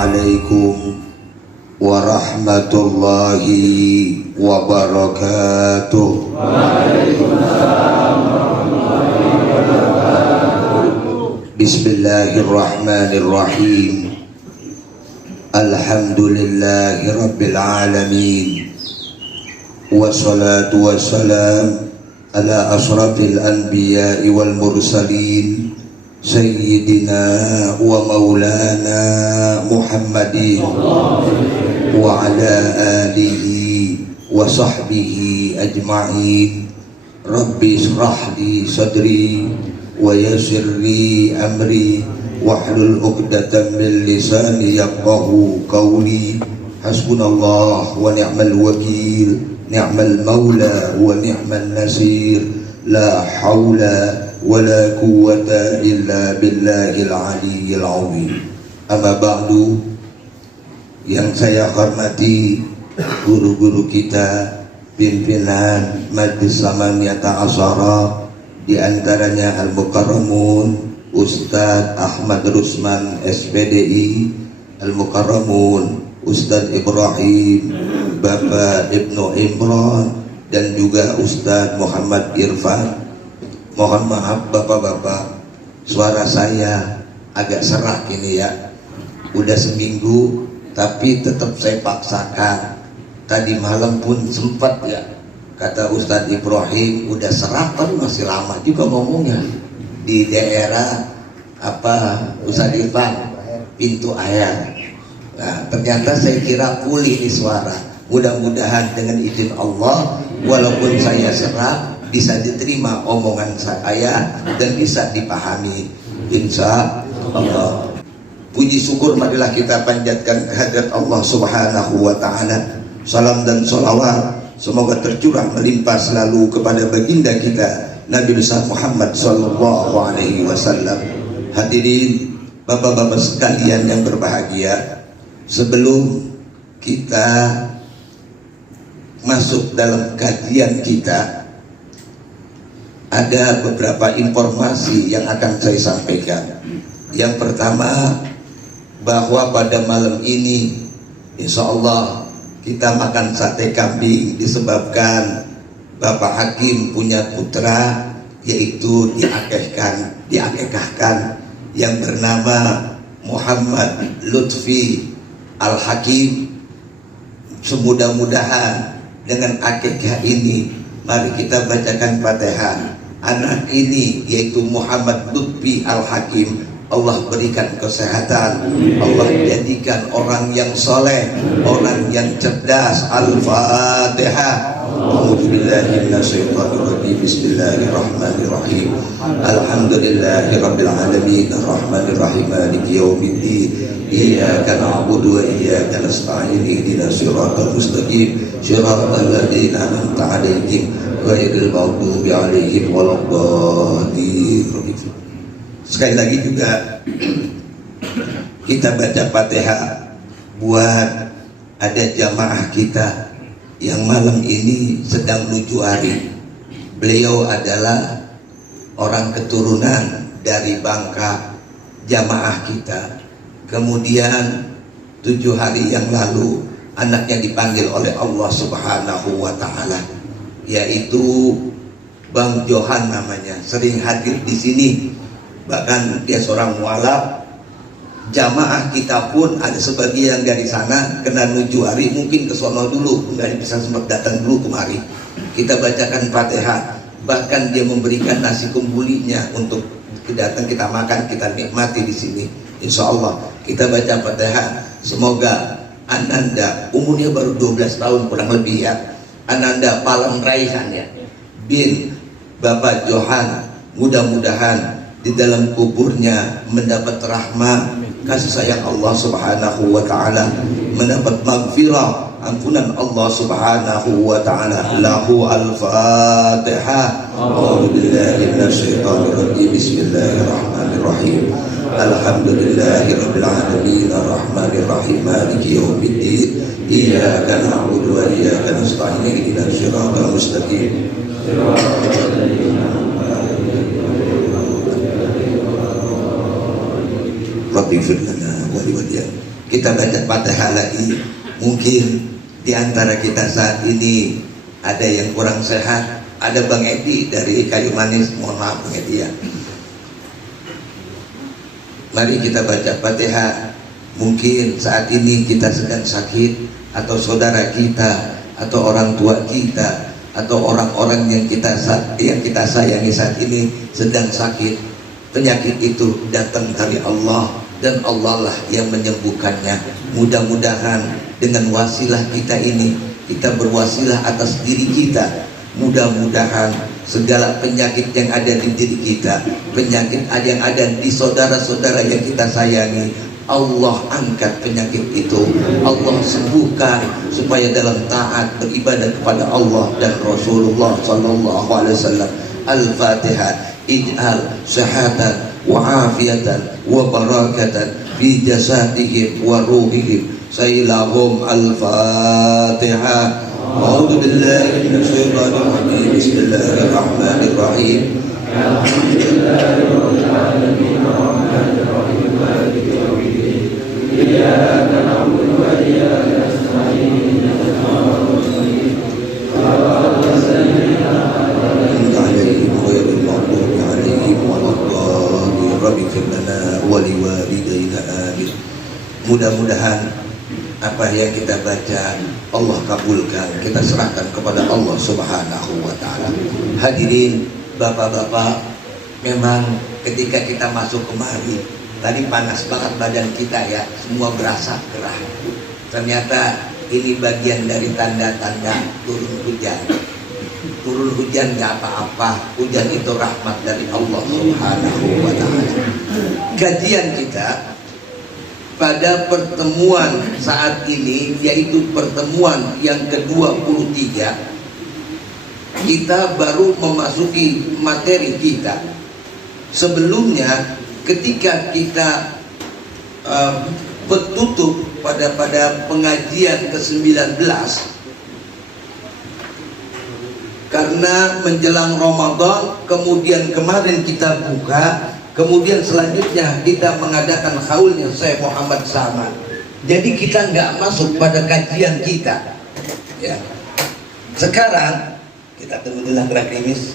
Assalamualaikum warahmatullahi wabarakatuh. Bismillahirrahmanirrahim. Alhamdulillahi rabbil alamin. Wassalatu wassalam ala asrafil anbiya'i wal mursalin Sayyidina wa maulana Muhammadin wa ala alihi wa sahbihi ajma'in. Rabbi israh li sadri wa yassir li amri wahlul 'uqdatam min lisani yafqahu qawli. Hasbunallah wa ni'mal wakil, ni'mal maula wa ni'man nasir. La haula wala quwwata illa billahil aliyyil azim. Amma ba'du. Yang saya hormati guru-guru kita, pimpinan Majlis Samaniyata Asyara, di antaranya Al-Mukarramun Ustadz Ahmad Rusman SPDI, Al-Mukarramun Ustadz Ibrahim, Bapak Ibnu Imran, dan juga Ustadz Muhammad Irfan. Mohon maaf bapak-bapak, suara saya agak serak ini ya. Udah seminggu tapi tetap saya paksakan. Tadi malam pun sempat ya, kata Ustadz Ibrahim udah serak tapi masih lama juga ngomongnya. Di daerah apa Ustadz Irfan, pintu air. Nah, ternyata saya kira pulih di suara. Mudah-mudahan dengan izin Allah, walaupun saya serak, bisa diterima omongan saya dan bisa dipahami insya Allah. Puji syukur marilah kita panjatkan kehadirat Allah Subhanahu wa ta'ala. Salam dan salawat semoga tercurah melimpah selalu kepada baginda kita Nabi besar Muhammad sallallahu alaihi wasallam. Hadirin bapak-bapak sekalian yang berbahagia, sebelum kita masuk dalam kajian kita, ada beberapa informasi yang akan saya sampaikan. Yang pertama, bahwa pada malam ini insya Allah kita makan sate kambing disebabkan Bapak Hakim punya putra, yaitu diakekahkan yang bernama Muhammad Lutfi Al-Hakim. Semudah-mudahan dengan akekah ini, mari kita bacakan Fatihah. Anak ini yaitu Muhammad Lutfi Al-Hakim, Allah berikan kesehatan, Allah jadikan orang yang soleh, orang yang cerdas. Al-Fatihah. A'udzubillahi minasyaitonirrajim. Bismillahirrahmanirrahim. Alhamdulillahirabbil alamin, arrahmanirrahim, maliki yaumiddin. Iyyaka na'budu wa iyyaka nasta'in. Ihdinas siratal mustaqim, siratal ladzina an'amta 'alaihim ghairil maghdubi 'alaihim waladdallin. Sekali lagi juga kita baca Fatihah buat ada jamaah kita yang malam ini sedang menuju hari. Beliau adalah orang keturunan dari Bangka, jamaah kita. Kemudian 7 hari yang lalu anaknya dipanggil oleh Allah Subhanahu wa ta'ala, yaitu Bang Johan namanya, sering hadir di sini. Bahkan dia seorang mualaf. Jamaah kita pun ada sebagian dari sana kena nuju hari, mungkin ke sono dulu, nggak bisa sempat datang dulu kemari. Kita bacakan Fatihah, bahkan dia memberikan nasi kumbulinya untuk datang kita makan, kita nikmati di sini. Insya Allah kita baca Fatihah. Semoga Ananda, umurnya baru 12 tahun kurang lebih ya, Ananda Palang Raihan ya, bin Bapak Johan, mudah-mudahan di dalam kuburnya mendapat rahmat, kasih sayang Allah Subhanahu wa ta'ala, mendapat maghfirah, ampunan Allah Subhanahu wa ta'ala. Lahu al-Fatihah. A'udzubillahi minasyaitonirrajim. Bismillahirrahmanirrahim. Alhamdulillahirabbil alamin, arrahmanirrahim, maliki yaumiddin. Iyyaka na'budu wa iyyaka nasta'in. Ihdinas siratal mustaqim. Rabbi firlana wa liwaliyana kita baca Fatihah lagi. Mungkin di antara kita saat ini ada yang kurang sehat. Ada Bang Edi dari Kayu Manis, mohon maaf Bang Edi ya. Mari kita baca Fatihah. Mungkin saat ini kita sedang sakit, atau saudara kita, atau orang tua kita, atau orang-orang yang kita sayangi saat ini sedang sakit. Penyakit itu datang dari Allah, dan Allah lah yang menyembuhkannya. Mudah-mudahan dengan wasilah kita ini, kita berwasilah atas diri kita. Mudah-mudahan segala penyakit yang ada di diri kita, penyakit yang ada di saudara-saudara yang kita sayangi, Allah angkat penyakit itu, Allah sembuhkan, supaya dalam taat beribadah kepada Allah dan Rasulullah sallallahu alaihi wasallam. Al-Fatihah. Ij'al sihatan wa afiyatan wa barakatan fi jasadihim wa ruhihim. Sayyilahum. Al-Fatihah. A'udzu billahi minasy syaithanir rajim. Bismillahirrahmanirrahim. Alhamdulillahirabbil alamin arrahmanir rahim maliki yaumiddin. Iyyaka na'budu wa iyyaka nasta'in. Ihdinas siratal mustaqim. Siratal ladzina an'amta 'alaihim ghairil maghdubi 'alaihim waladdallin. Rabbighfir lana wa liwalidayna amin. Mudah-mudahan apa yang kita baca Allah kabulkan, kita serahkan kepada Allah Subhanahu wa ta'ala. Hadirin bapak-bapak, memang ketika kita masuk kemari tadi panas banget badan kita ya, semua berasa gerah. Ternyata ini bagian dari tanda-tanda turun hujan. Turun hujan gak apa-apa, hujan itu rahmat dari Allah Subhanahu wa ta'ala. Kajian kita pada pertemuan saat ini, yaitu pertemuan yang ke-23, kita baru memasuki materi kita. Sebelumnya ketika kita bertutup pada pengajian ke-19, karena menjelang Ramadan, kemudian kemarin kita buka, kemudian selanjutnya kita mengadakan haulnya Syekh Muhammad Samad. Jadi kita nggak masuk pada kajian kita ya. Sekarang kita tunggu dulu gerak krimis.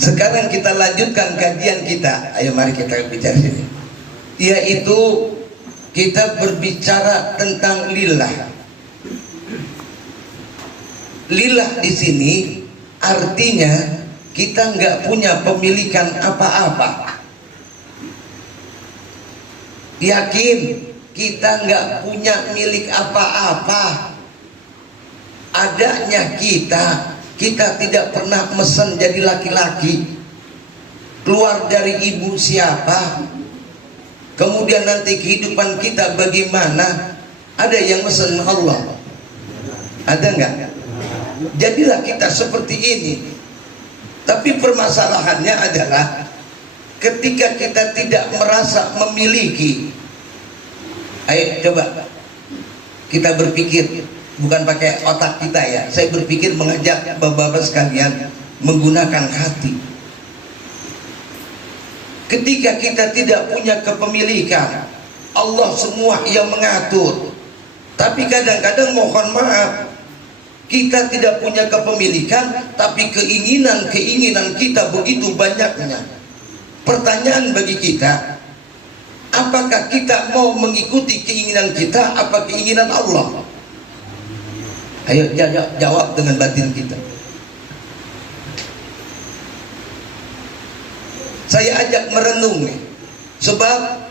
Sekarang kita lanjutkan kajian kita. Ayo mari kita bicara sini. Yaitu kita berbicara tentang lillah. Lillah di sini artinya kita nggak punya pemilikan apa-apa. Yakin kita nggak punya milik apa-apa. Adanya kita tidak pernah mesen jadi laki-laki, keluar dari ibu siapa, kemudian nanti kehidupan kita bagaimana. Ada yang mesen Allah? Ada nggak? Jadilah kita seperti ini. Tapi permasalahannya adalah ketika kita tidak merasa memiliki. Ayo coba kita berpikir, bukan pakai otak kita ya. Saya berpikir mengajak bapak-bapak sekalian menggunakan hati. Ketika kita tidak punya kepemilikan, Allah semua yang mengatur. Tapi kadang-kadang mohon maaf, kita tidak punya kepemilikan, tapi keinginan kita begitu banyaknya. Pertanyaan bagi kita, apakah kita mau mengikuti keinginan kita, apa keinginan Allah? Ayo jawab dengan batin kita. Saya ajak merenung nih, sebab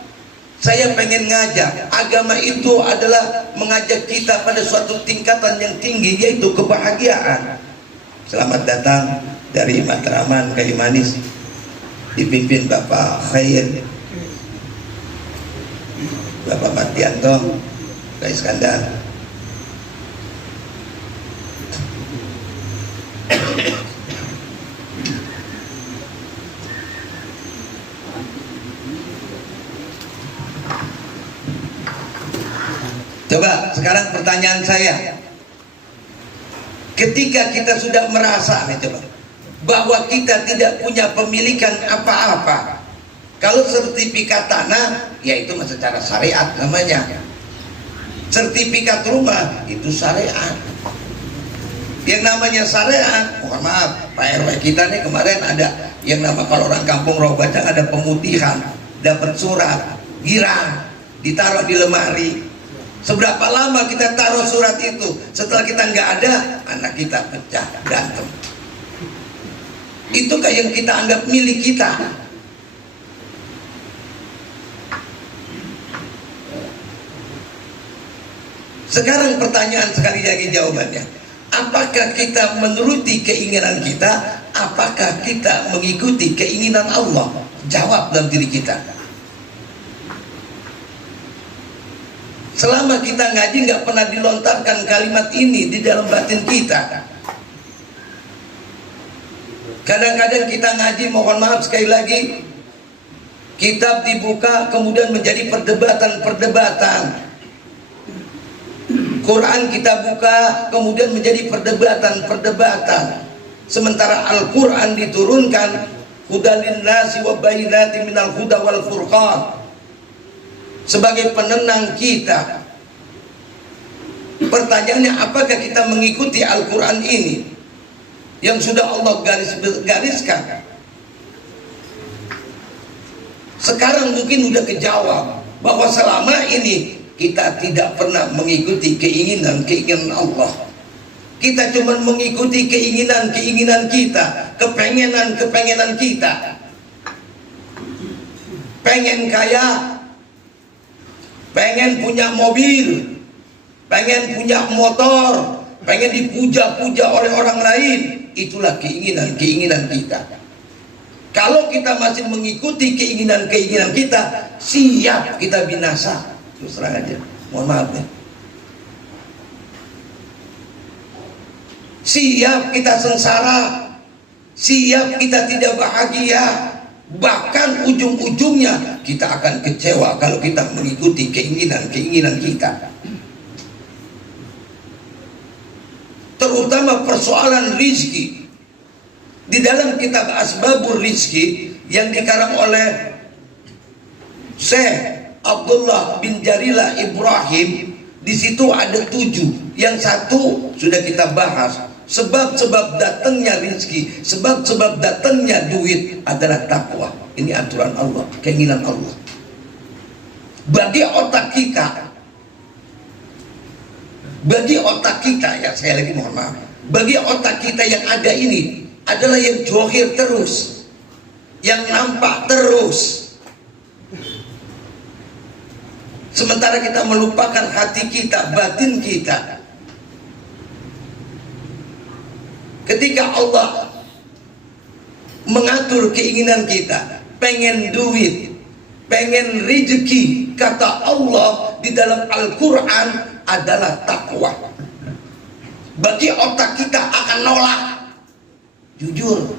saya pengen ngajak. Agama itu adalah mengajak kita pada suatu tingkatan yang tinggi, yaitu kebahagiaan. Selamat datang dari Matraman Kayu Manis, dipimpin Bapak Khair, Bapak Martianto, Pak Iskandar. Coba sekarang pertanyaan saya, ketika kita sudah merasa nih, coba bahwa kita tidak punya pemilikan apa-apa. Kalau sertifikat tanah, ya itu secara syariat namanya. Sertifikat rumah itu syariat. Yang namanya syariat, mohon maaf, Pak RW kita nih kemarin ada yang nama, kalau orang kampung Rawa Bajang ada pemutihan, dapat surat, girang, ditaruh di lemari. Seberapa lama kita taruh surat itu? Setelah kita nggak ada, anak kita pecah, berantem. Itu kayak yang kita anggap milik kita. Sekarang pertanyaan sekali lagi jawabannya. Apakah kita menuruti keinginan kita? Apakah kita mengikuti keinginan Allah? Jawab dalam diri kita. Selama kita ngaji nggak pernah dilontarkan kalimat ini di dalam batin kita. Kadang-kadang kita ngaji, mohon maaf sekali lagi, kitab dibuka kemudian menjadi perdebatan-perdebatan. Quran kita buka kemudian menjadi perdebatan-perdebatan. Sementara Al-Quran diturunkan hudalin nasi wa bayyinatin minal huda wal furqan, sebagai penenang kita. Pertanyaannya, apakah kita mengikuti Al-Quran ini yang sudah Allah gariskan? Sekarang mungkin udah kejawab bahwa selama ini kita tidak pernah mengikuti keinginan Allah. Kita cuma mengikuti keinginan kita, kepengenan kita. Pengen kaya, pengen punya mobil, pengen punya motor, pengen dipuja-puja oleh orang lain. Itulah keinginan kita. Kalau kita masih mengikuti keinginan kita, siap kita binasa. Terus terang aja, mohon maaf ya. Siap kita sengsara, siap kita tidak bahagia, bahkan ujung-ujungnya kita akan kecewa kalau kita mengikuti keinginan kita. Terutama persoalan rizki. Di dalam kitab Asbabur Rizki yang dikarang oleh Syekh Abdullah bin Jarilah Ibrahim, di situ ada 7. Yang satu sudah kita bahas, sebab-sebab datangnya rizki, sebab-sebab datangnya duit adalah takwa. Ini aturan Allah, keinginan Allah. Bagi otak kita, ya saya lagi mohon maaf, bagi otak kita yang ada ini adalah yang johir terus, yang nampak terus. Sementara kita melupakan hati kita, batin kita. Ketika Allah mengatur keinginan kita, pengen duit, pengen rezeki, kata Allah di dalam Al-Quran adalah takwa. Bagi otak kita akan nolak. Jujur,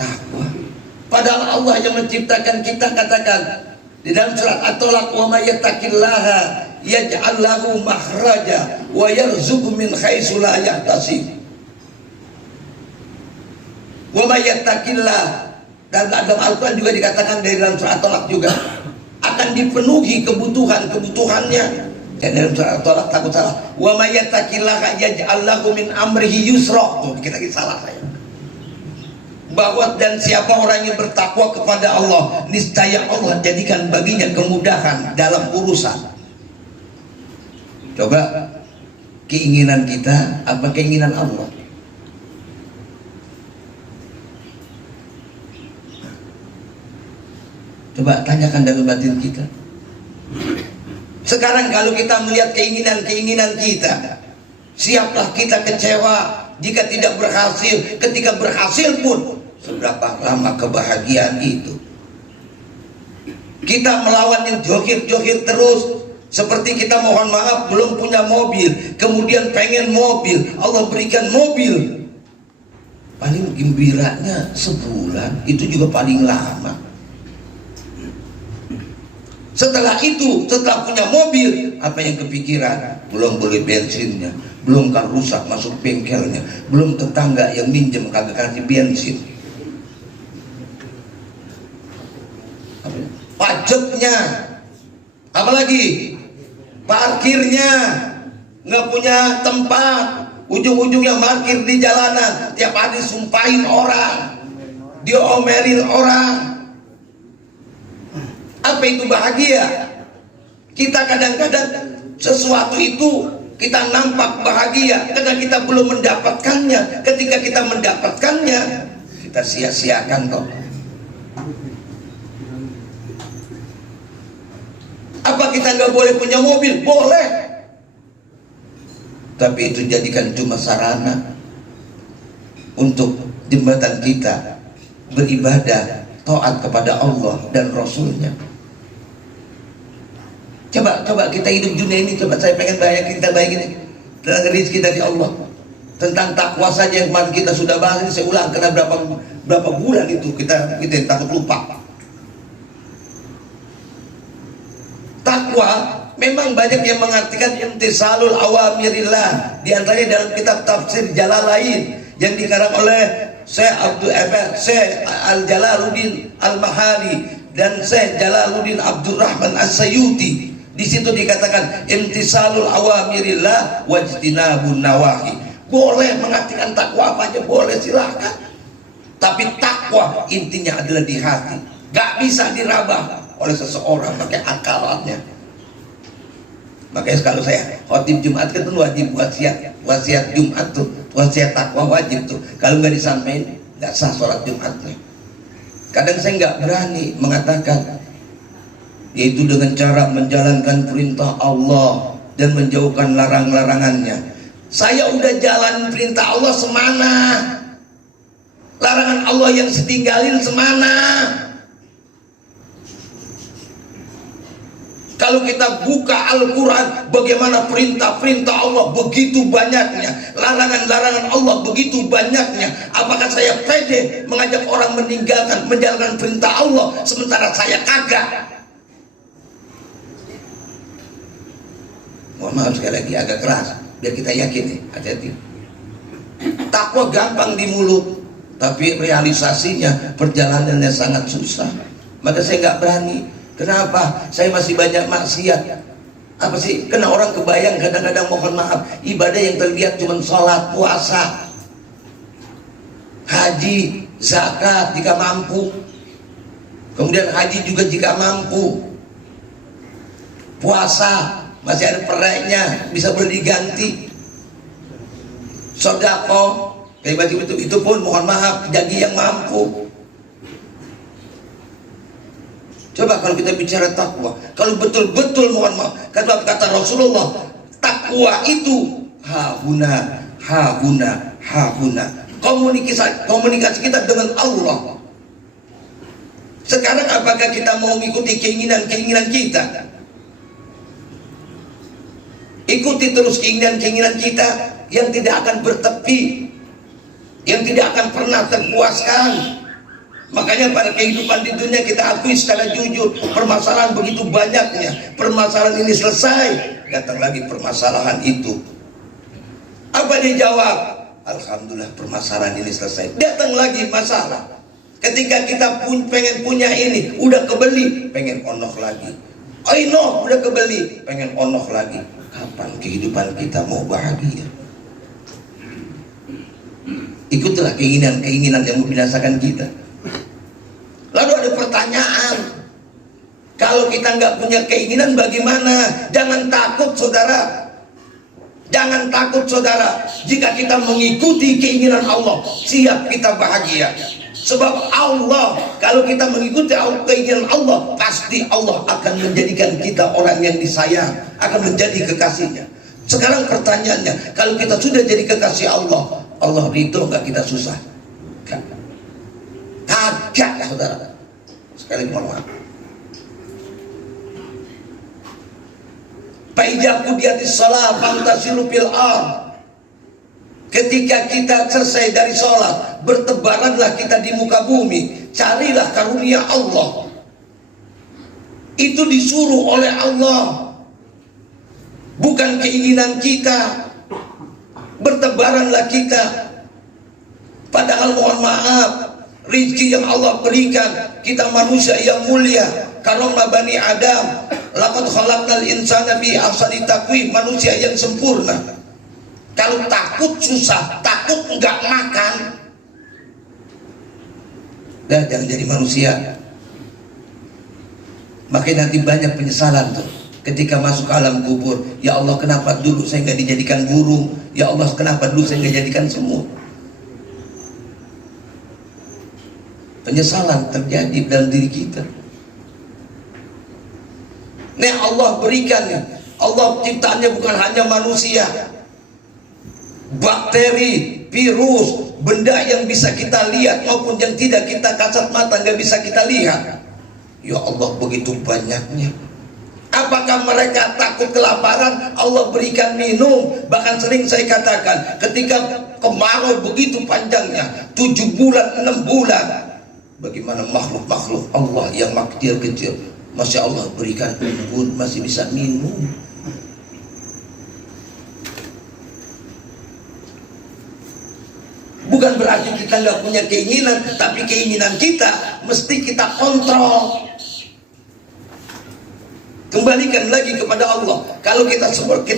takwa. Padahal Allah yang menciptakan kita katakan di dalam surat At-Talaq, wa may yattaqillaha yaj'al lahu makhraja wa yarzuqhu min haitsu la yahtasib. Wa may yattaqillah, dan dalam Al-Quran juga dikatakan dari dalam surat At-Talaq juga akan dipenuhi kebutuhannya. Dan dalam surat At-Talaq takut salah, wa may yattaqillaha yaj'al lahu min amrihi yusra. Tuh kita salah saya. Bahwa dan siapa orang yang bertakwa kepada Allah, niscaya Allah jadikan baginya kemudahan dalam urusan. Coba keinginan kita apa keinginan Allah? Coba tanyakan dalam batin kita. Sekarang kalau kita melihat keinginan kita, siaplah kita kecewa jika tidak berhasil. Ketika berhasil pun, seberapa lama kebahagiaan itu? Kita melawan yang johir-johir terus. Seperti kita mohon maaf belum punya mobil, kemudian pengen mobil, Allah berikan mobil. Paling gembiranya sebulan, itu juga paling lama. Setelah itu, setelah punya mobil, apa yang kepikiran? Belum beli bensinnya, belum kan rusak masuk bengkelnya, belum tetangga yang minjem kagak kasih bensin, pajaknya, apalagi parkirnya, nggak punya tempat, ujung-ujungnya parkir di jalanan, tiap hari sumpahin orang, diomelin orang. Apa itu bahagia? Kita kadang-kadang sesuatu itu kita nampak bahagia karena kita belum mendapatkannya. Ketika kita mendapatkannya, kita sia-siakan kok. Apa kita nggak boleh punya mobil? Boleh. Tapi itu jadikan cuma sarana untuk jembatan kita beribadah, taat kepada Allah dan Rasulnya. Coba kita hidup dunia ini, coba saya pengen bayangin kita bayangin tentang rezeki dari Allah, tentang takwa saja yang kemarin kita sudah bahas ini, saya ulang karena berapa bulan itu kita takut lupa. Takwa memang banyak yang mengartikan imtisalul awamirillah, di antaranya dalam kitab tafsir Jalalain yang dikarang oleh Syekh Al-Jalaluddin Al-Mahali dan Syekh Jalaluddin Abdurrahman As-Sayuti. Di situ dikatakan imtisalul awamirillah wajtinabun nawahi. Boleh mengartikan takwa apa aja, boleh, silahkan. Tapi takwa intinya adalah di hati, gak bisa diraba oleh seseorang pakai akalannya. Makanya kalau saya khotib Jumat kan wajib wasiat Jumat tuh, wasiat takwa wajib tuh. Kalau nggak disampaikan nggak sah sholat Jumatnya. Kadang saya nggak berani mengatakan, yaitu dengan cara menjalankan perintah Allah dan menjauhkan larang-larangannya. Saya udah jalan perintah Allah semana, larangan Allah yang setinggalin semana. Kalau kita buka Al-Quran, bagaimana perintah-perintah Allah begitu banyaknya, larangan-larangan Allah begitu banyaknya. Apakah saya pede mengajak orang menjalankan perintah Allah sementara saya kagak? Mohon maaf sekali lagi agak keras, biar kita yakin nih, hati-hati. Takwa gampang di mulut, tapi realisasinya, perjalanannya sangat susah. Maka saya nggak berani. Kenapa? Saya masih banyak maksiat. Apa sih? Karena orang kebayang kadang-kadang, mohon maaf, ibadah yang terlihat cuma sholat, puasa, haji, zakat jika mampu, kemudian haji juga jika mampu, puasa masih ada perainya, bisa boleh diganti, sedekah kayak baju itu pun mohon maaf bagi yang mampu. Coba kalau kita bicara takwa, kalau betul-betul mohon maaf, kata Rasulullah, takwa itu hahuna, hahuna, hahuna. Komunikasi kita dengan Allah. Sekarang apakah kita mau mengikuti keinginan-keinginan kita? Ikuti terus keinginan-keinginan kita yang tidak akan bertepi, yang tidak akan pernah terpuaskan. Makanya pada kehidupan di dunia kita akui secara jujur, permasalahan begitu banyaknya. Permasalahan ini selesai, datang lagi permasalahan itu. Apa dia jawab? Alhamdulillah permasalahan ini selesai. Datang lagi masalah. Ketika kita pengen punya ini, udah kebeli, pengen onoh lagi. Oinoh, udah kebeli, pengen onoh lagi. Kapan kehidupan kita mau bahagia? Ikutilah keinginan-keinginan yang membinasakan kita. Lalu ada pertanyaan, kalau kita nggak punya keinginan bagaimana? Jangan takut saudara, jangan takut saudara. Jika kita mengikuti keinginan Allah, siap kita bahagia. Sebab Allah, kalau kita mengikuti keinginan Allah, pasti Allah akan menjadikan kita orang yang disayang, akan menjadi kekasihnya. Sekarang pertanyaannya, kalau kita sudah jadi kekasih Allah, Allah ridho nggak kita susah? Kagak ya saudara. Sekali mohon maaf. Faijaku diatis salat fantasilu fil ard. Ketika kita selesai dari sholat, bertebaranlah kita di muka bumi, carilah karunia Allah. Itu disuruh oleh Allah, bukan keinginan kita. Bertebaranlah kita. Padahal mohon maaf, rizki yang Allah berikan, kita manusia yang mulia, karomah bani Adam, laqad khalaqnal insana fi ahsani taqwim, manusia yang sempurna. Kalau takut susah, takut enggak makan, dah jangan jadi manusia. Makanya nanti banyak penyesalan tuh ketika masuk ke alam kubur. Ya Allah, kenapa dulu saya nggak dijadikan burung? Ya Allah, kenapa dulu saya nggak jadikan semut? Penyesalan terjadi dalam diri kita. Nih Allah berikan nih, Allah ciptaannya bukan hanya manusia, bakteri, virus, benda yang bisa kita lihat maupun yang tidak kita kasat mata, nggak bisa kita lihat. Ya Allah, begitu banyaknya. Apakah mereka takut kelaparan? Allah berikan minum. Bahkan sering saya katakan, ketika kemarau begitu panjangnya, 7 bulan, 6 bulan, bagaimana makhluk-makhluk Allah yang kecil-kecil, Masya Allah, berikan pun masih bisa minum. Bukan berarti kita nggak punya keinginan, tapi keinginan kita mesti kita kontrol. Kembalikan lagi kepada Allah. Kalau kita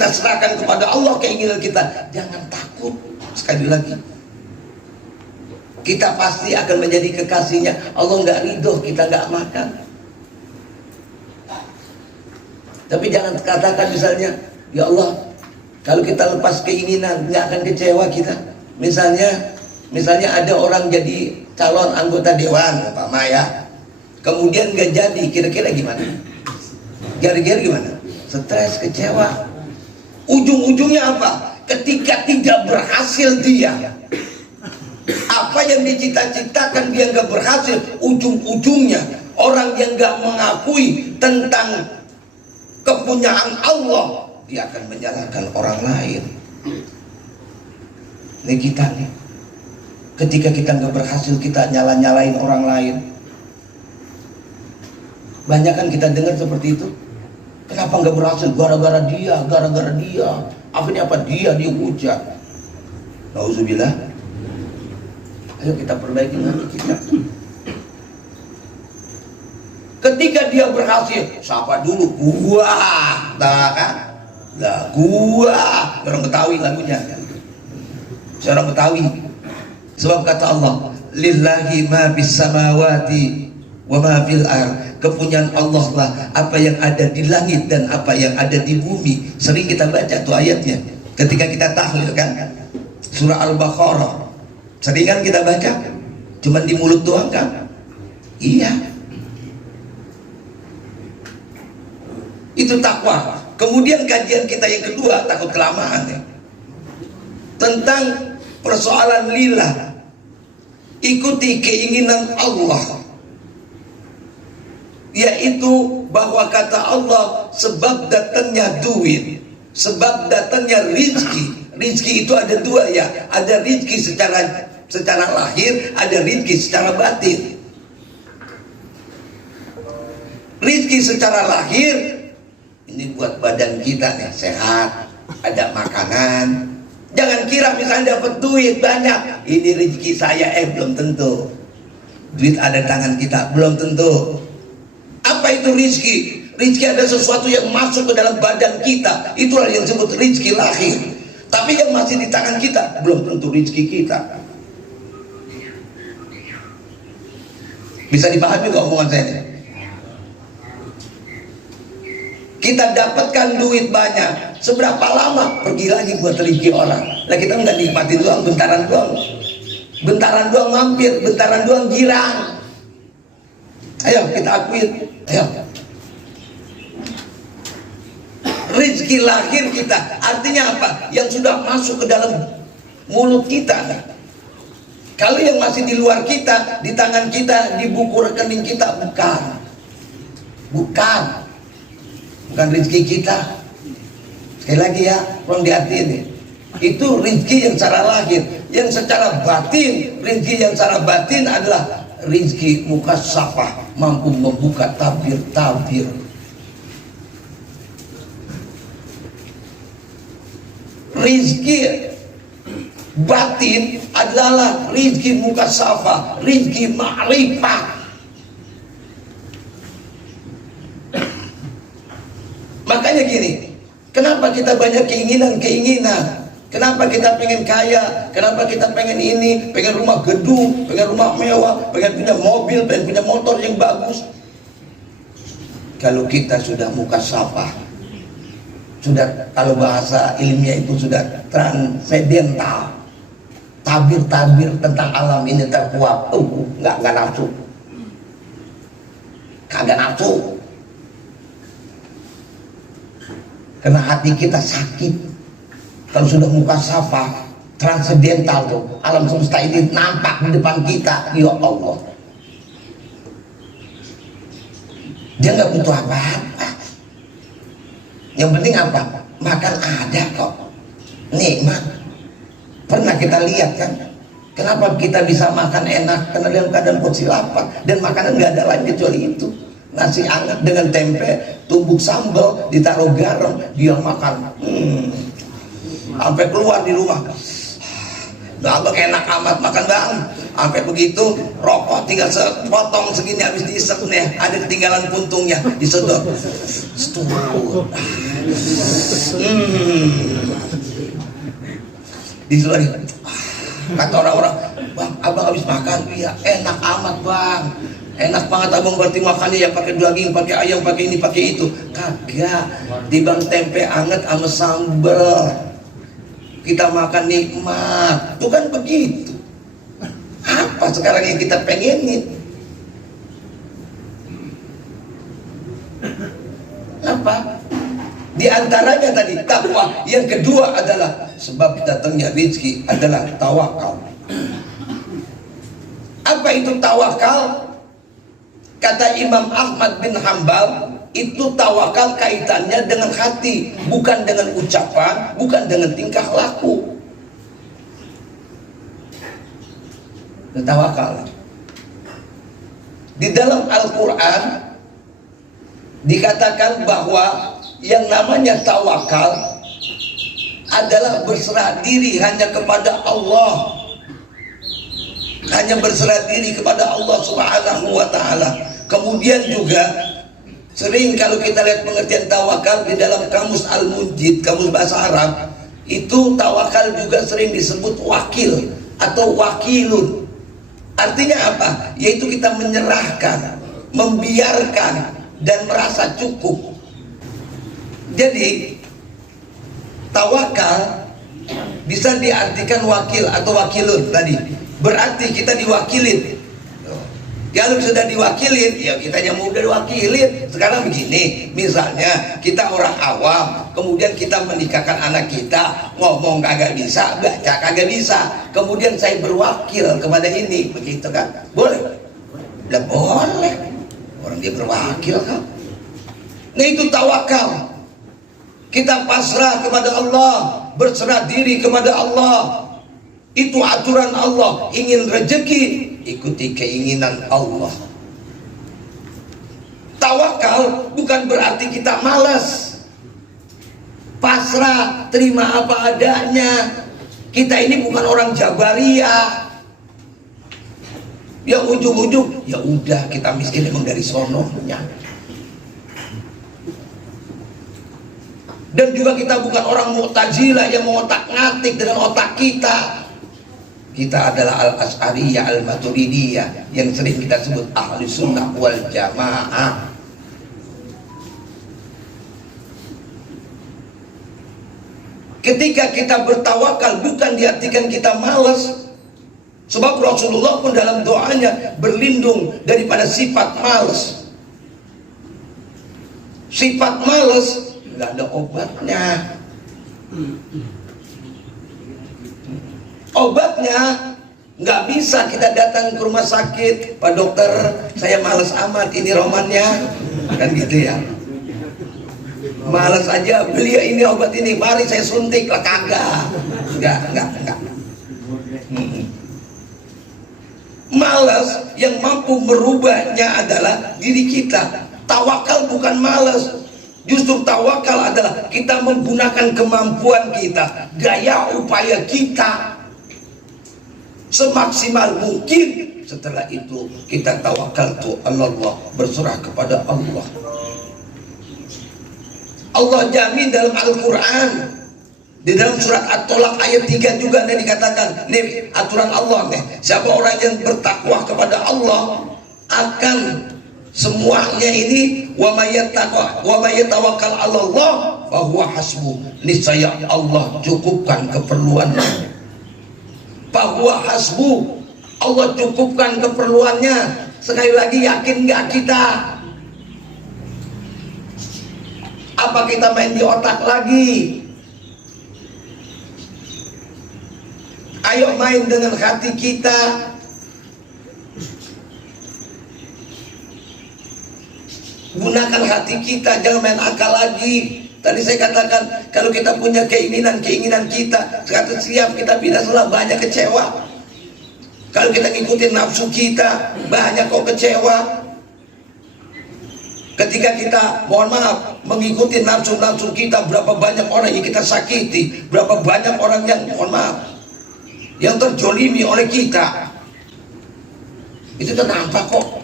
serahkan kepada Allah keinginan kita, jangan takut. Sekali lagi, kita pasti akan menjadi kekasihnya. Allah nggak ridho kita nggak makan. Tapi jangan katakan misalnya, ya Allah, kalau kita lepas keinginan nggak akan kecewa kita. Misalnya ada orang jadi calon anggota dewan, Pak Maya, kemudian nggak jadi, kira-kira gimana? Gara-gara gimana? Stres, kecewa. Ujung-ujungnya apa? Ketika tidak berhasil dia, apa yang dicita-citakan dia nggak berhasil, ujung-ujungnya orang yang nggak mengakui tentang kepunyaan Allah, dia akan menyalahkan orang lain. Ini kita nih, ketika kita nggak berhasil, kita nyalain orang lain. Banyak kan kita dengar seperti itu. Kenapa nggak berhasil? Gara-gara dia. Akhirnya apa? Dia dihujat. Nauzubillah. Ayo kita perbaiki hati kita. Ketika dia berhasil, siapa dulu? Gua, kan? Lah gua, orang Betawi lagunya. Seorang Betawi. Sebab kata Allah, lillahi ma bis samawati wa ma fil ardh. Kepunyaan Allah lah apa yang ada di langit dan apa yang ada di bumi. Sering kita baca tuh ayatnya ketika kita tahlil kan, surah Al-Baqarah. Sering kan kita baca, cuman di mulut doang kan? Iya. Itu takwa. Kemudian kajian kita yang kedua, takut kelamaan ya, tentang persoalan lillah. Ikuti keinginan Allah, yaitu bahwa kata Allah, sebab datangnya duit, sebab datangnya rizki. Rizki itu ada dua ya, ada rizki secara lahir, ada rizki secara batin. Rizki secara lahir ini buat badan kita nih sehat, ada makanan. Jangan kira misalnya dapat duit banyak, ini rezeki saya, belum tentu. Duit ada tangan kita, belum tentu. Apa itu rizki? Rizki ada sesuatu yang masuk ke dalam badan kita, itulah yang disebut rizki lahir. Tapi yang masih di tangan kita belum tentu rizki kita. Bisa dipahami gak omongan saya ini? Kita dapatkan duit banyak, seberapa lama pergi lagi buat rizki orang. Lah kita nggak nikmatin doang, bentaran doang mampir, bentaran doang girang. Ayo kita akuin, ayo. Rizki lahir kita, artinya apa? Yang sudah masuk ke dalam mulut kita. Kalau yang masih di luar kita, di tangan kita, di buku rekening kita, bukan rizki kita. Sekali lagi ya, tolong diartiin nih. Itu rizki yang secara lahir. Yang secara batin, rizki yang secara batin adalah rizki mukasyafah, mampu membuka tabir-tabir. Rizki Batin adalah rizki mukasafah, rizki ma'rifah. Makanya gini, kenapa kita banyak keinginan? Kenapa kita pengen kaya? Kenapa kita pengen ini? Pengen rumah gedung, pengen rumah mewah, pengen punya mobil, pengen punya motor yang bagus. Kalau kita sudah mukasafah, sudah, kalau bahasa ilmiah itu sudah transendental, tabir-tabir tentang alam ini terkuat, nggak nafsu, kagak nafsu, karena hati kita sakit. Kalau sudah mukasafah, transendental tuh, alam semesta ini nampak di depan kita, ya Allah. Dia nggak butuh apa-apa. Yang penting apa? Makan ada kok, nikmat. Pernah kita lihat kan, kenapa kita bisa makan enak? Karena dalam keadaan posisi lapar dan makanan nggak ada lain kecuali itu. Nasi hangat dengan tempe, tumbuk sambal, ditaruh garam, dia makan. Sampai keluar di rumah, abang enak amat makan bang. Sampai begitu rokok tinggal sepotong segini habis diisep nih, ada ketinggalan puntungnya, disedot. Diselari. Kata orang-orang, bang abang habis makan, iya enak amat bang. Enak banget abang berarti makannya yang pakai daging, pakai ayam, pakai ini, pakai itu. Kagak, dibang tempe anget sama sambal. Kita makan nikmat, itu kan begitu. Apa sekarang yang kita pengenin? Apa? Di antaranya tadi takwa. Yang kedua adalah sebab datangnya rezeki adalah tawakal. Apa itu tawakal? Kata Imam Ahmad bin Hambal, itu tawakal kaitannya dengan hati, bukan dengan ucapan, bukan dengan tingkah laku. Tawakal. Di dalam Al-Quran dikatakan bahwa yang namanya tawakal adalah berserah diri hanya kepada Allah. Hanya berserah diri kepada Allah Subhanahu wa ta'ala. Kemudian juga sering kalau kita lihat pengertian tawakal di dalam kamus Al-Munjid, kamus bahasa Arab, itu tawakal juga sering disebut wakil atau wakilun. Artinya apa? Yaitu kita menyerahkan, membiarkan, dan merasa cukup. Jadi tawakal bisa diartikan wakil atau wakilun tadi. Berarti kita diwakilin. Kalau sudah diwakilin, ya kita yang mudah diwakilin. Sekarang begini, misalnya kita orang awam, kemudian kita menikahkan anak kita, ngomong kagak bisa, baca kagak bisa, kemudian saya berwakil kepada ini, begitu kan? Boleh? Udah boleh. Orang dia berwakil kan? Nah itu tawakal. Kita pasrah kepada Allah, berserah diri kepada Allah. Itu aturan Allah. Ingin rezeki, ikuti keinginan Allah. Tawakal bukan berarti kita malas, pasrah, terima apa adanya. Kita ini bukan orang Jabariyah. Ya ujung-ujung, ya udah kita miskin emang dari sononya. Dan juga kita bukan orang Mu'tazilah yang mengotak-ngatik dengan otak kita. Kita adalah Al-Asy'ariyah, Al-Maturidiyah, yang sering kita sebut Ahli Sunnah wal Jamaah. Ketika kita bertawakal bukan diartikan kita malas. Sebab Rasulullah pun dalam doanya berlindung daripada sifat malas. Sifat malas nggak ada obatnya. Obatnya nggak bisa kita datang ke rumah sakit, Pak dokter, saya malas amat ini romannya, kan gitu ya. Malas aja beli ini obat ini, mari saya suntik lah, kagak. Enggak. Malas yang mampu merubahnya adalah diri kita. Tawakal bukan malas. Justru tawakal adalah kita menggunakan kemampuan kita, daya upaya kita. semaksimal mungkin. Setelah itu kita tawakal tu Allah, berserah kepada Allah. Allah jamin dalam Al-Quran, di dalam surat At-Tolak ayat 3 juga nih dikatakan, nih aturan Allah nih, siapa orang yang bertakwa kepada Allah akan semuanya ini, wa may yatawakkal 'ala Allah fa huwa hasbuh, niscaya Allah cukupkan keperluannya. Fa huwa hasbuh, Allah cukupkan keperluannya. Sekali lagi, yakin nggak kita? Apa kita main di otak lagi? Ayo main dengan hati kita. Gunakan hati kita, jangan main akal lagi. Tadi saya katakan, kalau kita punya keinginan kita, kata siap kita binasalah, banyak kecewa. Kalau kita ngikutin nafsu kita, banyak kok kecewa. Ketika kita, mohon maaf, mengikuti nafsu-nafsu kita, berapa banyak orang yang kita sakiti, berapa banyak orang yang, mohon maaf, yang terjolimi oleh kita. Itu kan nampak kok.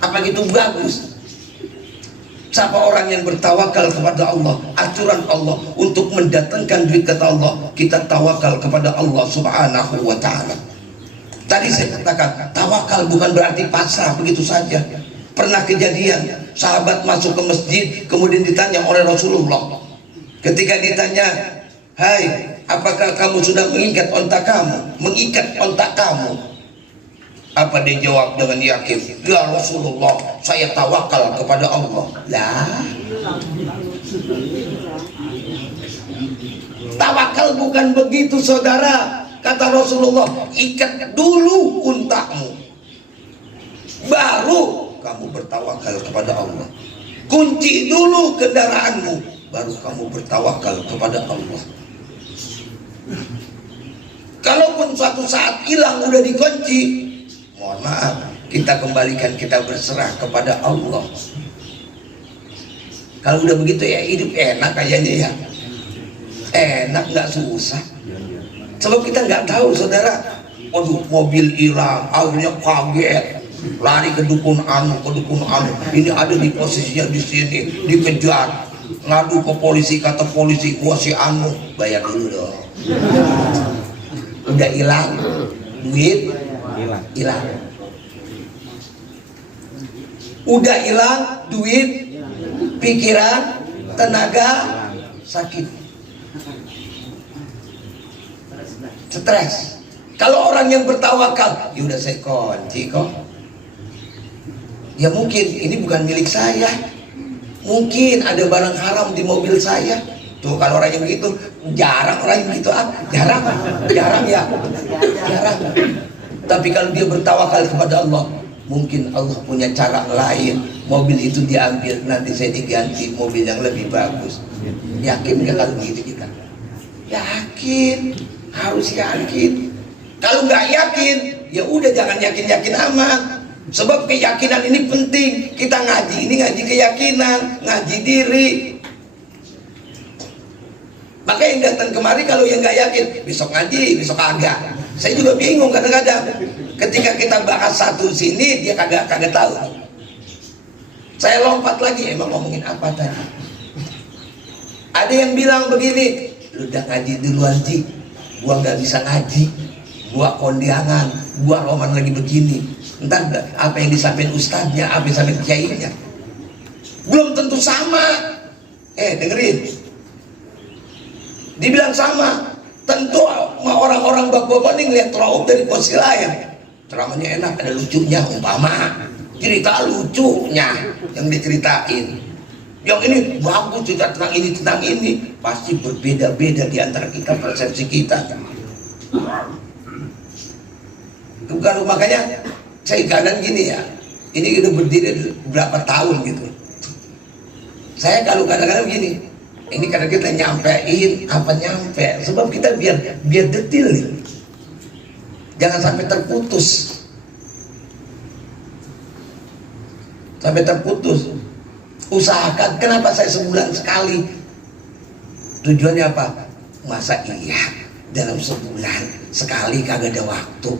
Apa gitu bagus? Siapa orang yang bertawakal kepada Allah, aturan Allah untuk mendatangkan duit kata Allah, kita tawakal kepada Allah Subhanahu wa ta'ala. Tadi saya katakan, tawakal bukan berarti pasrah begitu saja. Pernah kejadian, sahabat masuk ke masjid, kemudian ditanya oleh Rasulullah. Ketika ditanya, hai, apakah kamu sudah mengikat ontak kamu? Mengikat ontak kamu? Apa dia jawab dengan yakin? Ya Rasulullah, saya tawakal kepada Allah. Lah, tawakal bukan begitu saudara. Kata Rasulullah, ikat dulu untakmu, baru kamu bertawakal kepada Allah. Kunci dulu kendaraanmu, baru kamu bertawakal kepada Allah. Kalaupun suatu saat hilang udah dikunci, mohon maaf, kita kembalikan, kita berserah kepada Allah. Kalau udah begitu ya hidup enak kayaknya ya. Enak, nggak susah. Sebab kita nggak tahu saudara, waduh mobil hilang, akhirnya kaget, lari ke dukun anu, ini ada di posisinya di sini, dikejar, ngadu ke polisi, kata polisi, gua si anu, bayar dulu dong. Udah hilang, duit hilang. Udah hilang duit, pikiran, tenaga, sakit, stres. Kalau orang yang bertawakal, ya udah saya kunci kok. Ya mungkin ini bukan milik saya, mungkin ada barang haram di mobil saya. Tuh kalau orang yang begitu, jarang orang yang begitu, jarang ya. Tapi kalau dia bertawakal kepada Allah, mungkin Allah punya cara lain. Mobil itu diambil, nanti saya diganti mobil yang lebih bagus. Yakin nggak kalau begitu kita? Yakin, harus yakin. Kalau nggak yakin, ya udah jangan yakin-yakin amat. Sebab keyakinan ini penting. Kita ngaji ini ngaji keyakinan, ngaji diri. Maka yang datang kemari kalau yang nggak yakin, besok ngaji, besok kagak. Saya juga bingung kadang-kadang. Ketika kita bahas satu sini, dia kagak tahu. Saya lompat lagi, emang ngomongin apa tadi? Ada yang bilang begini, lu udah ngaji duluan Ji, gua nggak bisa ngaji, gua kondangan, gua roman lagi begini. Entar apa yang disampaikan ustadznya, apa yang disampaikan kiainya, belum tentu sama. Dengerin, dibilang sama, tentu orang-orang bak-bapak ini ngeliat raub dari posisi lain. Ceramahnya enak, ada lucunya, umpama cerita lucunya yang diceritain. Yang ini bagus cerita tentang ini, pasti berbeda-beda di antara kita, persepsi kita. Kalau makanya saya kadang gini ya, ini udah berdiri berapa tahun gitu. Saya kalau kadang-kadang gini, ini kadang kita nyampein apa nyampe, sebab kita biar detil nih, jangan sampai terputus. Usahakan. Kenapa saya sebulan sekali? Tujuannya apa? Masa iya dalam sebulan sekali kagak ada waktu?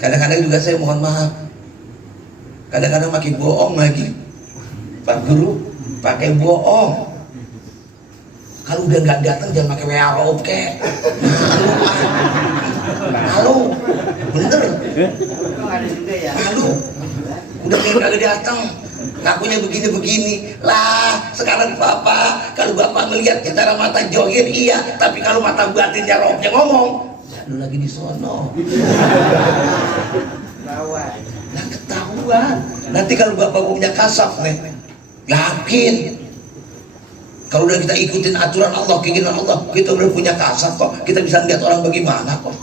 Kadang-kadang juga saya mohon maaf, kadang-kadang makin bohong lagi Pak Guru, pakai bohong. Kalau udah nggak datang jangan pakai WA oke. Halo, bener. Halo, udah nggak datang. Ngakunya begini-begini lah. Sekarang bapak, kalau bapak melihat secara mata johir iya, tapi kalau mata batinnya rohnya ngomong, lu lagi di sono. Nah ketahuan. Nanti kalau bapak punya kasaf nih, yakin. Kalau udah kita ikutin aturan Allah, keinginan Allah, kita udah punya kasaf kok. Kita bisa lihat orang bagaimana kok.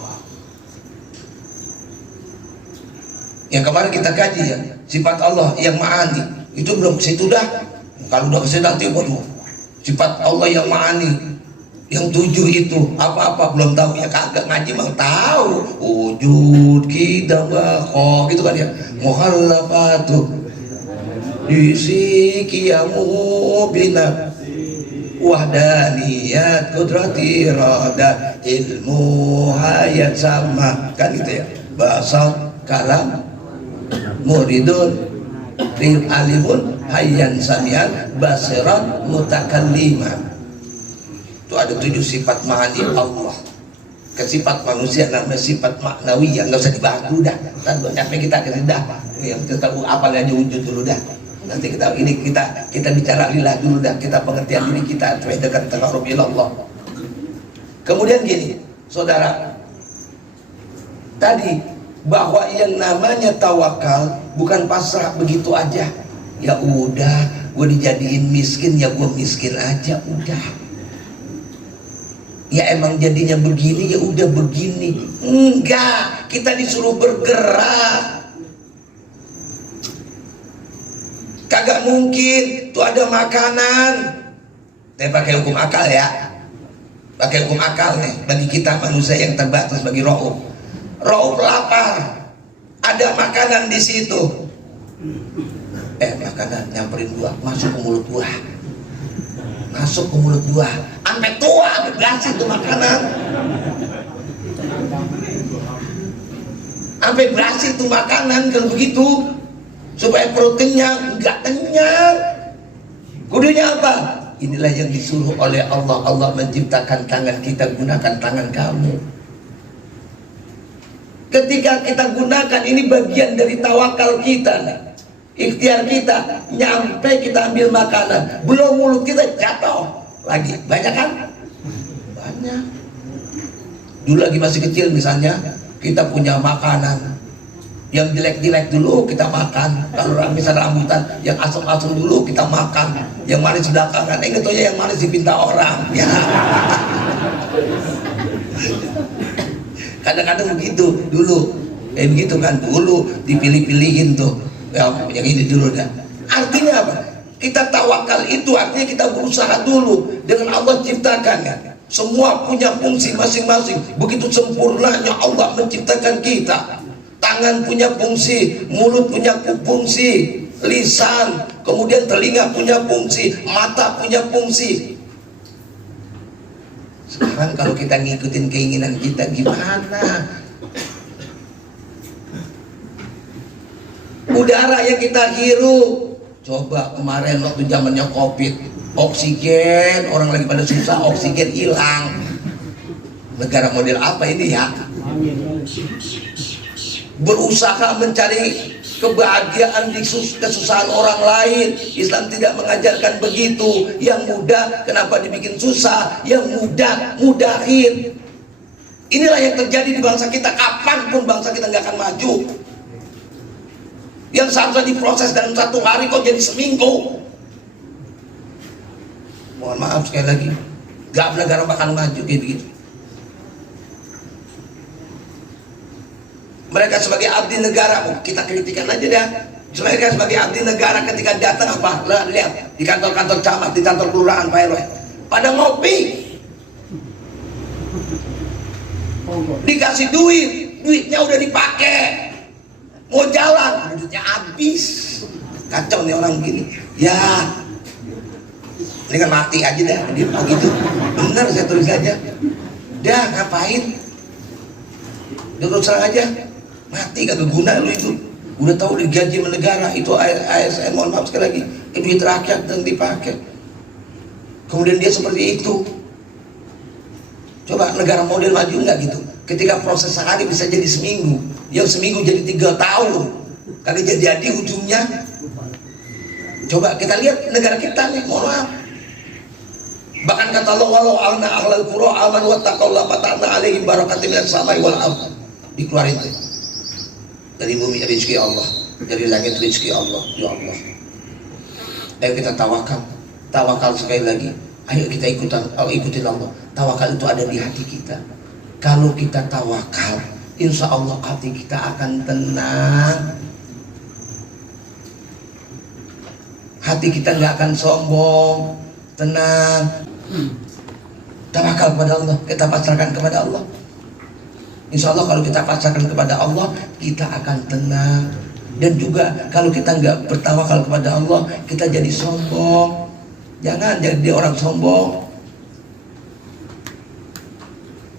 Yang kemarin kita kaji ya, sifat Allah yang ma'ani. Itu belum ke situ dah. Kalau udah ke situ nanti waduh, sifat Allah yang ma'ani, yang 7 itu apa-apa belum tahu ya, kagak ngaji mah tahu. Wujud kita baqa gitu kan ya. Mukhallafatu disikiyamu bina wahdaniyat kudrati rada ilmu hayat sama kan gitu ya. Basal kalam muridun lil alimun hayyan samian basiran mutakalliman. Itu ada 7 sifat ma'ani Allah. Ke sifat manusia namanya sifat maknawi yang nggak usah dibahas dulu dah. Ntar capek kita ke dah. Yang kita apa aja wujud dulu dah. Nanti kita bicara lillah dulu dah. Kita pengertian diri kita supaya dekat taqarrub ila Allah. Kemudian gini, saudara. Tadi bahwa yang namanya tawakal bukan pasrah begitu aja. Ya udah, gue dijadiin miskin ya gue miskin aja udah. Ya emang jadinya begini ya udah begini. Enggak, kita disuruh bergerak. Kagak mungkin tuh ada makanan. Saya pakai hukum akal ya. Pakai hukum akal nih bagi kita manusia yang terbatas, bagi Rauf. Rauf lapar. Ada makanan di situ. Makanan nyamperin gua, masuk ke mulut gua. Masuk ke mulut gua. Sampai tua berhasil tuh makanan. Sampai berhasil tuh makanan kalau begitu. Supaya proteinnya enggak kenyang. Kudunya apa? Inilah yang disuruh oleh Allah. Allah menciptakan tangan kita, gunakan tangan kamu. Ketika kita gunakan, ini bagian dari tawakal kita nih. Ikhtiar kita, nyampe kita ambil makanan, belum mulut kita jatuh lagi. Banyak kan? Banyak. Dulu lagi masih kecil misalnya, kita punya makanan yang jelek-jelek dulu kita makan. Kalau misalnya rambutan yang asam-asam dulu kita makan, yang manis belakangan. Ingat aja yang manis dipinta orang ya. Kadang-kadang begitu dulu, kayak begitu kan dulu dipilih-pilihin tuh yang ini dulu dah. Artinya apa? Kita tawakal itu artinya kita berusaha dulu dengan Allah ciptakan ya. Semua punya fungsi masing-masing. Begitu sempurnanya Allah menciptakan kita. Tangan punya fungsi, mulut punya fungsi, lisan, kemudian telinga punya fungsi, mata punya fungsi. Sekarang kalau kita ngikutin keinginan kita gimana? Udara yang kita hirup, coba kemarin waktu zamannya COVID, oksigen, orang lagi pada susah, oksigen hilang. Negara model apa ini ya? Berusaha mencari kebahagiaan di kesusahan orang lain. Islam tidak mengajarkan begitu. Yang mudah kenapa dibikin susah? Yang mudah mudahin. Inilah yang terjadi di bangsa kita. Kapanpun bangsa kita nggak akan maju. Yang seharusnya diproses dalam 1 hari kok jadi seminggu. Mohon maaf sekali lagi, gak negara bakal maju kayak begitu. Mereka sebagai abdi negara, kita kritikan aja dah. Mereka sebagai abdi negara ketika datang apa? Lihat di kantor-kantor camat, di kantor kelurahan, Pak RW, pada ngopi, dikasih duit, duitnya udah dipakai, mau jalan, duitnya habis. Kacau nih orang begini. Ya, ini kan mati aja dah, dia begitu. Bener saya tulis aja. Dah ngapain? Terus serang aja. Mati kagak guna lu itu. Udah tahu digaji sama negara, itu ASN, mohon maaf sekali lagi, itu duit rakyat dan dipakai. Kemudian dia seperti itu. Coba negara model maju nggak gitu? Ketika proses sehari bisa jadi seminggu, yang seminggu jadi 3 tahun, kali jadi ujungnya. Coba kita lihat negara kita nih, mohon maaf. Bahkan kata Allah, walau alna ahlal qura aman wa taqalla fata'na alaihim barakatim minas samai wal ardh. Dikeluarin tuh. Dari bumi rezeki Allah, dari langit rezeki Allah, ya Allah. Ayo kita tawakal. Tawakal sekali lagi. Ayo kita ikutin Allah. Tawakal itu ada di hati kita. Kalau kita tawakal, insya Allah hati kita akan tenang. Hati kita nggak akan sombong, tenang. Tawakal kepada Allah, kita pasrahkan kepada Allah. Insya Allah kalau kita pasrahkan kepada Allah, kita akan tenang. Dan juga kalau kita nggak bertawakal kepada Allah, kita jadi sombong. Jangan jadi orang sombong.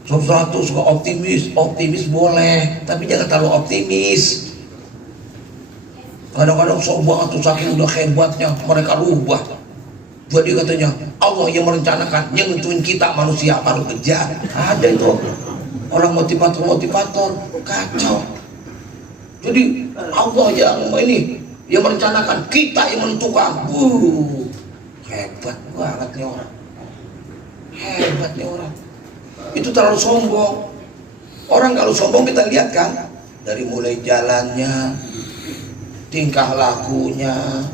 Sesuatu suka optimis boleh, tapi jangan terlalu optimis. Kadang-kadang sombong atau saking udah hebatnya mereka rubah. Jadi katanya Allah yang merencanakan, yang nentuin kita manusia baru kejar. Ada itu orang motivator kacau. Jadi Allah yang merencanakan, kita yang menentukan. Hebat banget nih orang. Hebat nih orang. Itu terlalu sombong. Orang kalau sombong kita lihat kan, dari mulai jalannya, tingkah lakunya,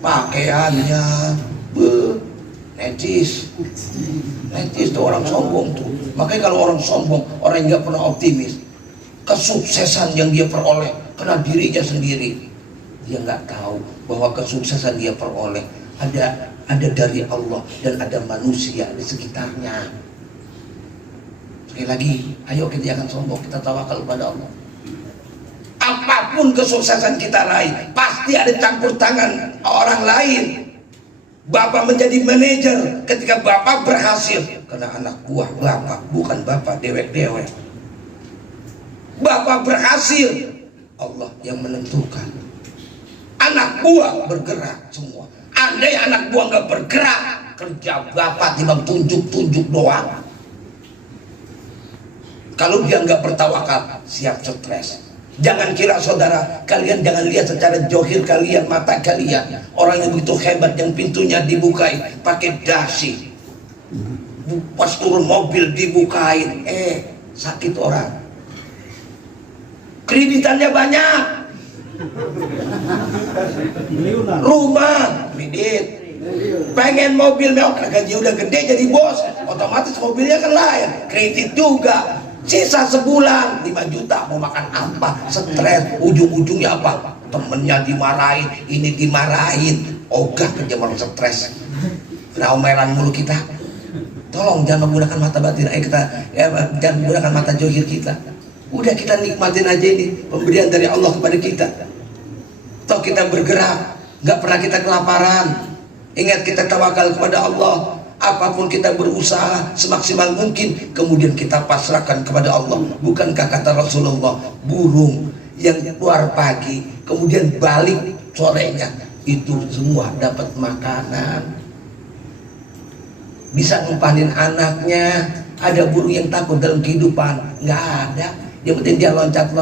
pakaiannya, necis tuh orang sombong tuh. Makanya kalau orang sombong, orang yang nggak pernah optimis, kesuksesan yang dia peroleh karena dirinya sendiri, dia nggak tahu bahwa kesuksesan dia peroleh ada dari Allah dan ada manusia di sekitarnya. Sekali lagi, ayo kita jangan sombong, kita tawakal kepada Allah. Apapun kesuksesan kita raih, pasti ada campur tangan orang lain. Bapak menjadi manajer, ketika bapak berhasil karena anak buah bapak, bukan bapak dewek-dewek. Bapak berhasil, Allah yang menentukan. Anak buah bergerak semua. Andai anak buah nggak bergerak, kerja bapak timbang tunjuk-tunjuk doang. Kalau dia nggak bertawakal, siap stres. Jangan kira saudara, kalian jangan lihat secara johir kalian, mata kalian. Orang yang begitu hebat, yang pintunya dibukain pakai dasi, pas turun mobil dibukain, sakit orang. Kreditannya banyak, rumah, kredit. Pengen mobil mewah, gaji udah gede jadi bos, otomatis mobilnya kan lain, kredit juga. Sisa sebulan 5 juta, mau makan apa, stres, ujung-ujungnya apa, temennya dimarahin, ini dimarahin, ogah kerja malah stres. Kena omelan mulu kita. Tolong jangan menggunakan mata batin, jangan menggunakan mata johir kita. Udah kita nikmatin aja ini pemberian dari Allah kepada kita. Toh kita bergerak, nggak pernah kita kelaparan. Ingat, kita tawakal kepada Allah. Apapun kita berusaha semaksimal mungkin, kemudian kita pasrahkan kepada Allah. Bukankah kata Rasulullah, burung yang keluar pagi kemudian balik sorenya, itu semua dapat makanan, bisa ngumpanin anaknya. Ada burung yang takut dalam kehidupan? Nggak ada. Yang penting dia loncat.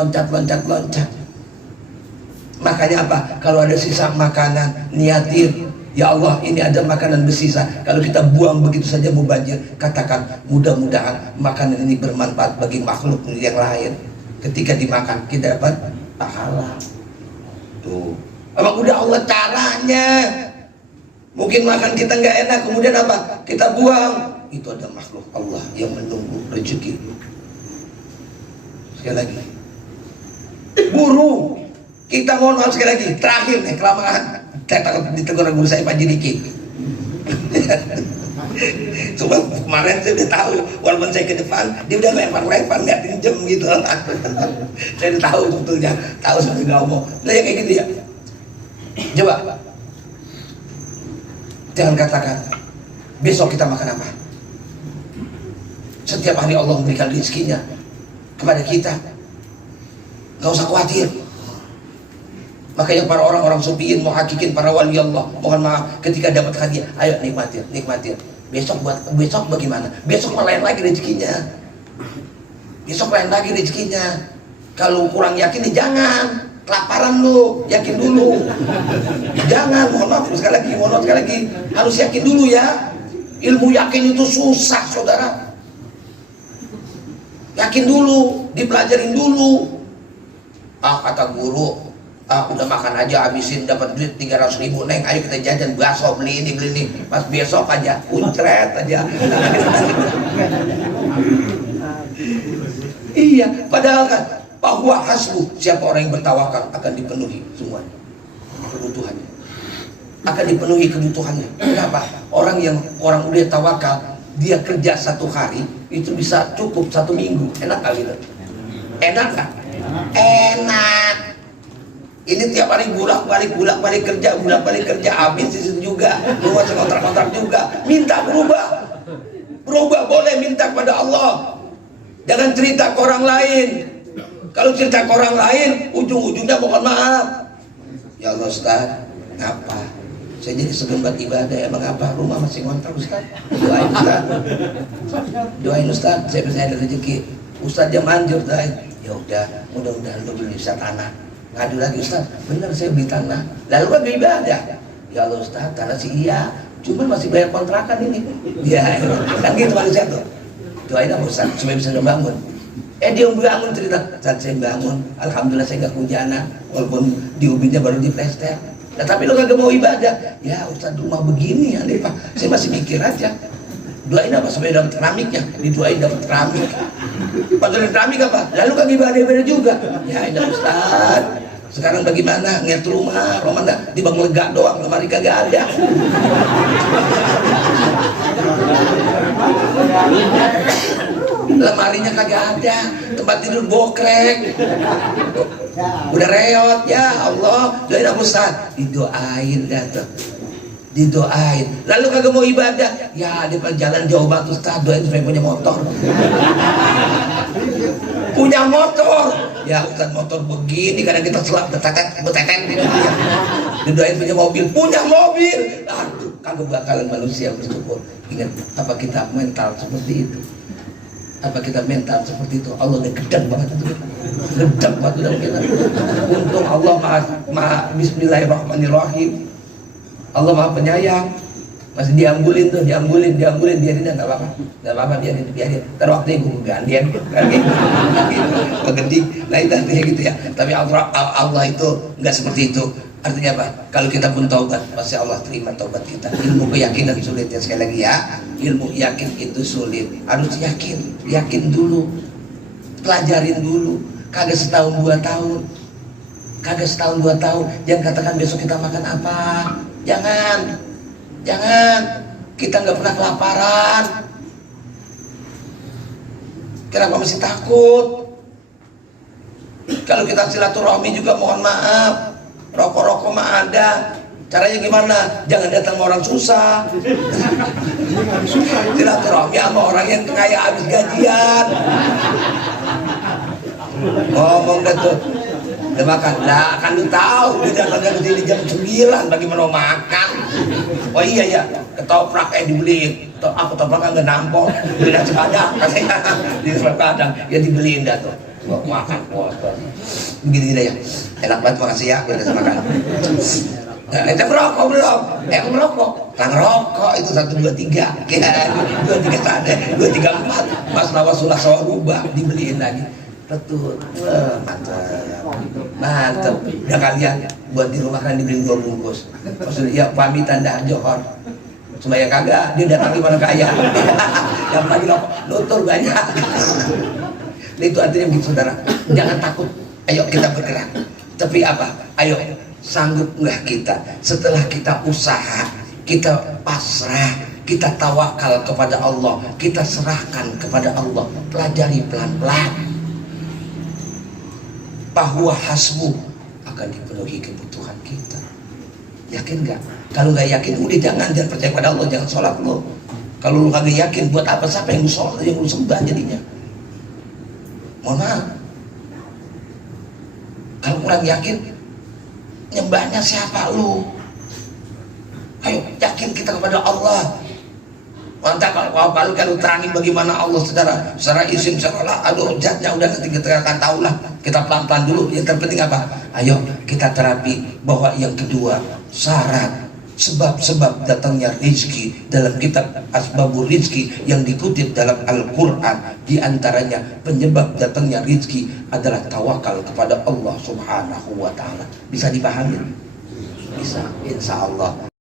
Makanya apa? Kalau ada sisa makanan, niatin, ya Allah, ini ada makanan bersisa. Kalau kita buang begitu saja mubazir, katakan mudah-mudahan makanan ini bermanfaat bagi makhluk yang lain. Ketika dimakan kita dapat pahala. Tuh, emang udah Allah caranya. Mungkin makan kita nggak enak, kemudian apa? Kita buang. Itu ada makhluk Allah yang menunggu rezeki. Sekali lagi, burung. Kita mohon maaf sekali lagi, terakhir nih, kelamaan. Saya takut ditegur guru saya Pak Jidiki. Coba kemarin saya udah tahu, walaupun saya ke depan, dia udah lempar nggak pinjem gitu. Saya udah tahu sebetulnya, ngomong. Nah yang kayak gitu ya. Coba, jangan katakan besok kita makan apa. Setiap hari Allah memberikan rezekinya kepada kita. Nggak usah khawatir. Makanya para orang-orang sufiin, muhakikin, para wali Allah, mohon maaf ketika dapat hadiah, ayo nikmatin. Besok bagaimana? Besok lain lagi rezekinya. Kalau kurang yakin jangan. Kelaparan lu, yakin dulu. Jangan, mohon maaf sekali lagi, harus yakin dulu ya. Ilmu yakin itu susah, saudara. Yakin dulu, dipelajarin dulu. Kata guru, udah makan aja habisin dapat duit 300.000, Neng, ayo kita jajan bakso, beli ini. Pas besok aja, kuncret aja. Iya, padahal kan bahwa hasbuh, siapa orang yang bertawakal akan dipenuhi semua kebutuhannya. Kenapa? Orang udah tawakal, dia kerja 1 hari itu bisa cukup 1 minggu. Enak kali itu? Enak kan? Enak. Ini tiap hari bolak-balik kerja, habis di situ juga. Lu masih kontrak juga. Minta berubah boleh, minta kepada Allah. Jangan cerita ke orang lain. Kalau cerita ke orang lain, ujung-ujungnya mohon maaf. Ya Allah Ustaz, ngapa? Saya jadi segembat ibadah, emang apa? Rumah masih ngontrak Ustaz? Doain Ustaz, saya bisa ada rezeki. Ustaz dia manjur, ya udah, mudah-mudahan lu bisa tanah. Ngadu lagi Ustaz, benar saya beli tanah. Lalu kan ibadah. Ya Allah Ustaz, tanah sih iya, cuma masih bayar kontrakan ini. Ya, kan gitu manusia tuh. Doain apa Ustaz, supaya bisa ngebangun. Dia bangun cerita, saat saya bangun, alhamdulillah saya gak hujanan, walaupun di ubinnya baru diplester. Nah, tapi lo kagak mau ibadah. Ya Ustaz, rumah begini ya Pak, saya masih mikir aja. Doain apa supaya dapat keramiknya? Didoain dapat keramik. Padahal keramik apa? Lalu kagak ibadah juga. Ya ini Ustaz, sekarang bagaimana? Nget rumah di bang lega doang, lemari kagak ada. Lemarinya kagak ada, tempat tidur bokrek, udah reot. Ya Allah, doain apa Ustaz? Didoain didoain. Lalu kagak mau ibadah, ya di jalan jauh banget Ustaz, doain supaya punya motor. Punya motor, ya Ustaz motor begini kadang kita selap betetet gitu ya. Didoain punya mobil, aduh kagak bakalan manusia bersyukur. Ingat, apa kita mental seperti itu? Allah udah gedang banget itu, gedang banget dalam kita. Untung Allah maha Bismillahirrahmanirrahim. Allah maha penyayang, masih diambulin, biarin dah, nggak apa-apa, biarin. Ntar waktunya gue gantian, begitu, nah itu artinya gitu ya. Tapi Allah itu nggak seperti itu. Artinya apa? Kalau kita pun taubat, pasti Allah terima taubat kita. Ilmu keyakinan sulit ya, sekali lagi ya. Ilmu yakin itu sulit. Harus yakin dulu, pelajarin dulu. Kagak setahun 2 tahun. Jangan katakan besok kita makan apa. Jangan. Kita nggak pernah kelaparan. Kenapa masih takut? Kalau kita silaturahmi juga mohon maaf. Rokok mah ada. Caranya gimana? Jangan datang sama orang susah. Silaturahmi sama orang yang kaya habis gajian. Ngomong dah tuh. Udah makan? Nah, kan lu tahu dia datang ke sini jam 9, bagaimana mau makan? Oh iya ya, ketoprak dibeliin. Ketoprak nggak nampol, beli nasi padang katanya. Di Padang, ya dibeliin dah tuh. Makan, begini ya. Enak banget, makasih ya, udah makan. Kita merokok belum? Merokok. Ngerokok itu 1, 2, 3. 2, 3 tanda, 2, 3, 4. Mas lawas sulah sawah rubah, dibeliin lagi. Betul, mantap. Udah kalian buat di rumah kan dibeliin 2 bungkus. Maksudnya ya pamitan dah johor. Supaya kagak dia datang gimana kaya. Yang lagi rokok, nutur banyak. Itu artinya begitu saudara. Jangan takut. Ayo kita bergerak. Tapi apa? Ayo, sanggup nggak kita setelah kita usaha, kita pasrah, kita tawakal kepada Allah, kita serahkan kepada Allah, pelajari pelan-pelan bahwa hasbu akan dipenuhi kebutuhan kita. Yakin nggak? Kalau nggak yakin, udah jangan percaya pada Allah, jangan sholat lo. Kalau lu kagak yakin, buat apa? Siapa yang lu sholat, yang lu sembah jadinya? Mohon maaf. orang yakin, nyembahnya siapa lu? Ayo yakin kita kepada Allah. Mantap kalau terangin bagaimana Allah secara isim secara aduh zatnya udah nanti kita akan tahu lah, kita pelan-pelan dulu. Yang terpenting apa? Ayo kita terapi bahwa yang kedua syarat sebab-sebab datangnya rizki dalam kitab Asbabur Rizki yang dikutip dalam Al-Quran, diantaranya penyebab datangnya rizki adalah tawakal kepada Allah Subhanahu wa Ta'ala. Bisa dipahami? Bisa, insya Allah.